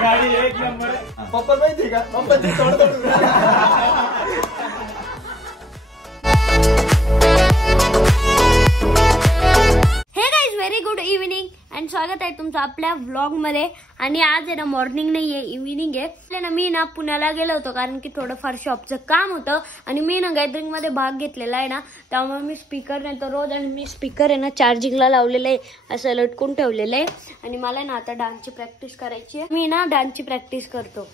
गाडी एक नंबर. पप्पा माहिती का पप्पाची थोडं व्हेरी गुड इव्हिनिंग अँड स्वागत आहे तुमचं आपल्या व्लॉग मध्ये. आणि आज आहे ना मॉर्निंग नाहीये, इव्हिनिंग आहे ना. मी ना पुण्याला गेलो होतो कारण की थोडंफार शॉपचं काम होतं आणि मी ना गॅदरिंग मध्ये भाग घेतलेला आहे ना, त्यामुळे मी स्पीकर नेतो रोज. आणि मी स्पीकर आहे ना चार्जिंगला लावलेलं आहे, असं लटकून ठेवलेलं आहे. आणि मला ना आता डान्सची प्रॅक्टिस करायची आहे. मी ना डान्सची प्रॅक्टिस करतो.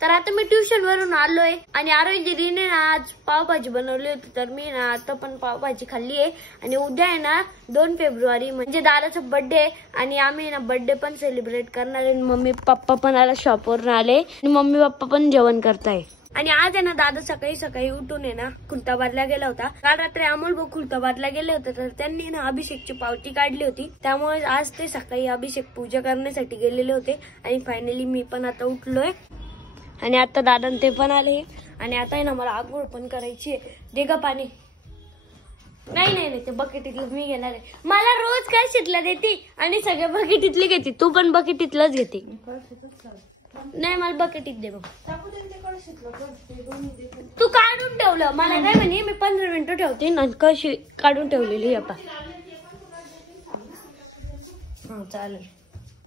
तर आता मी ट्युशन वरून आलोय आणि आरोग्य दीदीने ना आज पावभाजी बनवली होती, तर मी ना आता पण पावभाजी खाल्ली आहे. आणि उद्या आहे ना 2 फेब्रुवारी म्हणजे दादाचा बर्थडे आहे आणि आम्ही ना बर्थडे पण सेलिब्रेट करणार आहे. मम्मी पप्पा पण आला शॉपवरून आले आणि मम्मी पप्पा पण जेवण करताय. आणि आज आहे ना दादा सकाळी सकाळी उठून आहे ना खुलताबादला गेला होता. काल रात्री अमोल भाऊ खुलताबादला गेले होते, तर त्यांनी ना अभिषेकची पावती काढली होती, त्यामुळे आज ते सकाळी अभिषेक पूजा करण्यासाठी गेलेले होते. आणि फायनली मी पण आता उठलोय आणि आता दादा ते पण आले. आणि आता आहे ना मला आंघोळ पण करायची आहे. दे ग पाणी. नाही नाही नाही, ते बकेटीतलं मी घेणार आहे. मला रोज काय शितला देते आणि सगळे बकेटीतली घेते. तू पण बकेटीतलंच घेते. नाही मला बकेटीत दे बघ. तू काढून ठेवलं मला काय म्हणे, मी 15 मिनिटं ठेवते ना, कशी काढून ठेवलेली आपण. हा चालेल.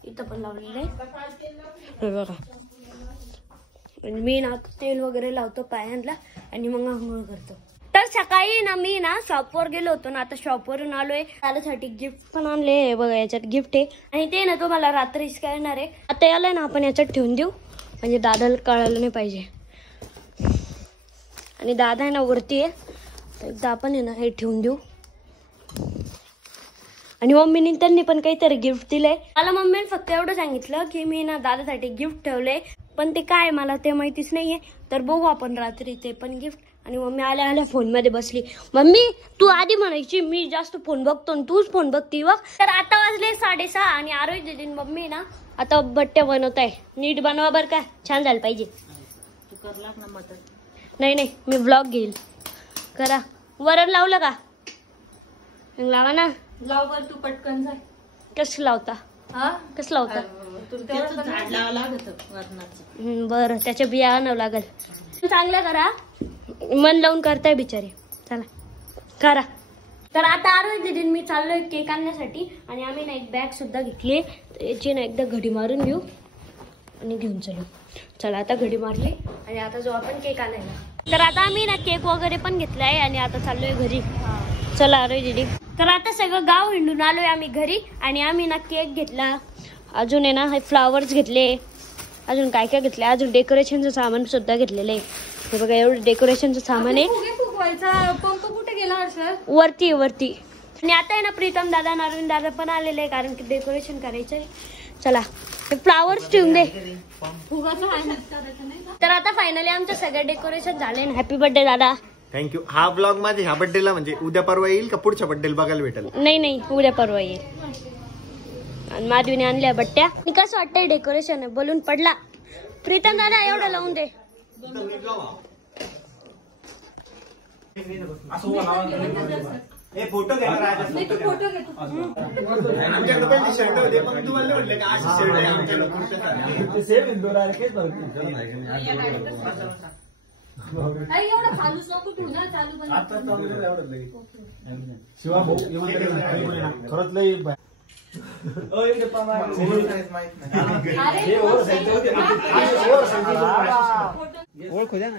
इथं पण लावलेलं आहे बघा. मी ना तेल वगैरे लावतो पायांना आणि मग आंघोळ करतो. तर सकाळी ना मी ना शॉपवर गेलो होतो ना, आता शॉपवरून आलोय. दादासाठी गिफ्ट पण आणले बघा, याच्यात गिफ्ट आहे आणि ते ना तुम्हाला रात्रीच कळणार आहे. आता याला ना आपण याच्यात ठेवून देऊ म्हणजे दादाला कळायला नाही पाहिजे. आणि दादा आहे ना वरती आहे, तर एकदा आपण आहे ना हे ठेवून देऊ. आणि मम्मीने त्यांनी पण काहीतरी गिफ्ट दिलंय मला. मम्मीने फक्त एवढं सांगितलं की मी ना दादासाठी गिफ्ट ठेवलंय, पण ते काय मला ते माहितीच नाहीये. तर बघू आपण रात्री ते पण गिफ्ट. आणि मम्मी आल्या आल्या फोन मध्ये बसली. मम्मी तू आधी म्हणायची मी जास्त फोन बघतो तूच फोन बघती बघ. तर आता वाजले 6:30 आणि आरोग्य दीदी मम्मी ना आता बट्ट्या बनवत आहे. नीट बनवा बर का, छान झालं पाहिजे. तू करला ना मटन. नाही नाही मी व्लॉग घेईल. करा. वरण लावलं का? लावा ना. लाव बर तू पटकन जाय. कसं लावता? हा कसं लावता? झाड लावा लागत वरणाचं. बरं त्याच्या बिया आणावं लागल. चांगलं करा, मन लावून करताय बिचारे. चला करा. तर आता आरोग्य दीदी मी चाललोय केक आणण्यासाठी आणि आम्ही ना एक बॅग सुद्धा घेतली. याची ना एकदा घडी मारून घेऊ आणि घेऊन चलू. चला आता घडी मारली आणि आता जो आपण केक आणायला. तर आता आम्ही ना केक वगैरे पण घेतलाय आणि आता चाललोय घरी. चला आरोग्य दीदी. तर आता सगळं गाव हिंडून आलोय आम्ही घरी आणि आम्ही ना केक घेतला. अजून आहे ना हे फ्लावर्स घेतले. अजून काय काय घेतले, अजून डेकोरेशनचं सामान सुद्धा घेतलेलं आहे. हे बघा एवढं डेकोरेशनचं सामान आहे. पंप कुठे गेला सर? वरती वरती. आणि आता आहे ना प्रीतम दादा अरविंद दादा पण आलेले आहे कारण की डेकोरेशन करायचंय. चला हे फ्लावर्स ठेवून दे. तर आता फायनली आमचं सगळं डेकोरेशन झालंय. हॅपी बर्थडे दादा. थँक्यू. हा ब्लॉग माझे ह्या बर्थडेला म्हणजे उद्या परवा येईल का पुढच्या बर्थडेला बघायला भेटेल? नाही नाही उद्या परवा येईल. आणि माधवीने आणल्या बट्ट्या. कसं वाटतंय डेकोरेशन? बलून पडला. प्रीतम दादा एवढं लावून दे. फोटो घे. खरंच लई ओळखू द्या ना.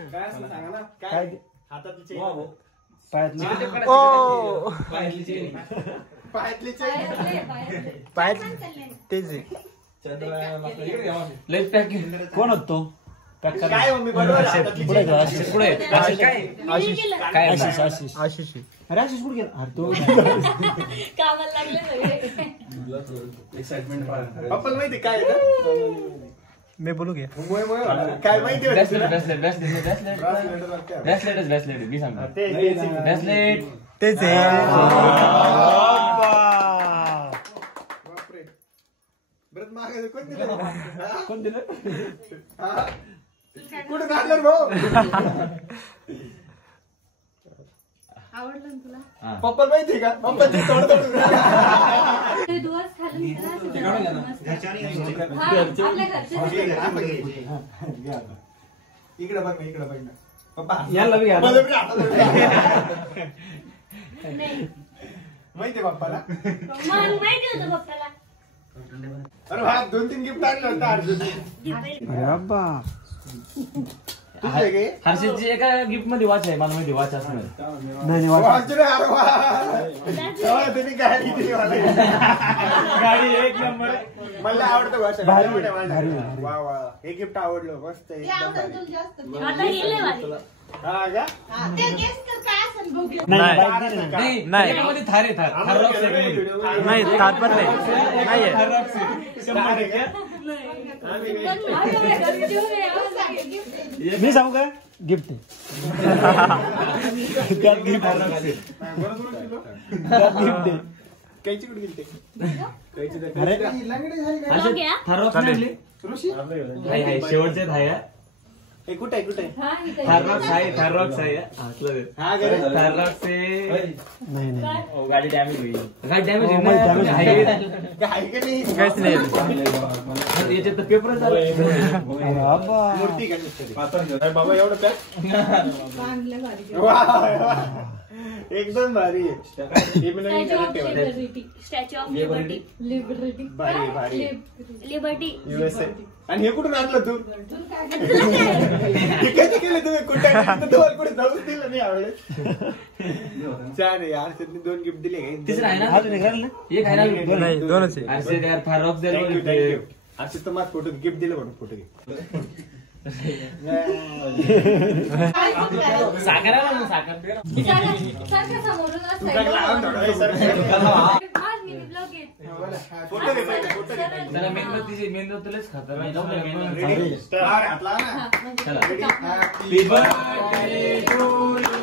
काय तेच कोण होतो? काय आशिष अरे आशिष कुठे गेला? अरे तो कामाला लागले एक्साइटमेंट पप्पाला माहिती काय मी बोलू घ्या काय माहिती तेच कोण दिलं कुठे काढलं भाऊ? आवडलं तुला? पप्पा माहिती का? पप्पाची थोडं आपल्या घरचे इकडे बघ ना, इकडे बघ ना पप्पा. याला बी घ्या. मला बी हातात धरा. नाही माहितीये पप्पाला. मला माहिती होतं पप्पाला. अरे हा 2-3 गिफ्ट आणलं होतं अर्जुन. तुझे घे. हर्षदची एका गिफ्ट मध्ये वॉच आहे, मला माहिती वॉच असणार. वाच रे, अरे वा. तेव्हा त्यांनी गाडी दिली मला. गाडी एक नंबर. मला आवडतं वाच. वा वा, हे गिफ्ट आवडलं मस्त एकदम भारी. आता गेले वाली. हा का? नाही त्यामध्ये थार आहे, थार रॉक्स आहे. नाही थार पण नाही. नाहीये. थार रॉक्स आहे. 100%. मी सांगू का गिफ्ट त्यात गिफ्ट कैची कुठे गेली ते? Vlog या? थार रॉक्स नाही आणली? हाय शेवटचे आहे. हे कुठे आहे, कुठे आहे? थार रॉक्स आहे, थार रॉक्स आहे. हा घरी. थार रॉक्स आहे. नाही नाही गाडी डॅमेज होईल. गाडी डॅमेज होईल. काय का नाही? काहीच नाही. याच्यात तर पेपरच झालं. मूर्ती का नुसती? अरे बाबा एवढं पॅक. वा, वा. एकदम भारी आहे. हे मी नवीन घरात ठेवलंय. Statue of liberty. भारी भारी लिबर्टी. USA. आणि हे कुठून आणलं तू? हे कधी केलं तुम्ही? कुठे तुम्हाला कुठे जाऊच दिलं नाही आवडत. छान आहे यार, त्यांनी 2 गिफ्ट दिले. तिसरं आहे ना? अजून एक राहिलं ना? एक आहे ना? नाही, 2च आहे. अरे यार थार रॉक्स द्यायला थँक्यू पाहिजे. थँक्यू. असं तुम्हाला फोटो गिफ्ट दिलं म्हणून फोटो घे. साखर आहे ना, साखर दे ना. सारखं समोरून तू काय लावून थोडं हे सर. फोटो घे पहिले, फोटो घे पहिले. त्याला मेणबत्तीची मेणबत्तीलाच खातात. रेडी? स्टार हात लावा ना. चला. Ready? Happy birthday to you.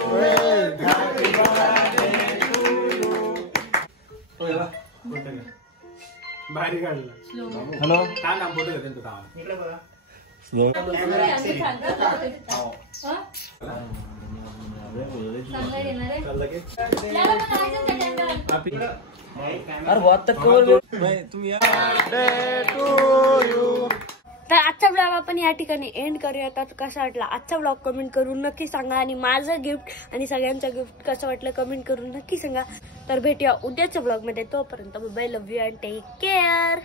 Happy birthday to you. Photo घे. भारी काढलं. हॅलो काय नाम फोटो घेते तू काम? इकडे बघा. चाललं की? अरे वाट कवर तुम्ही तर आजचा ब्लॉग आपण या ठिकाणी एंड करूया. तर कसा वाटला आजचा ब्लॉग कमेंट करून नक्की सांगा. आणि माझं गिफ्ट आणि सगळ्यांचं गिफ्ट कसं वाटलं कमेंट करून नक्की सांगा. तर भेटूया उद्याच्या ब्लॉग मध्ये. तोपर्यंत bye, love you and take care.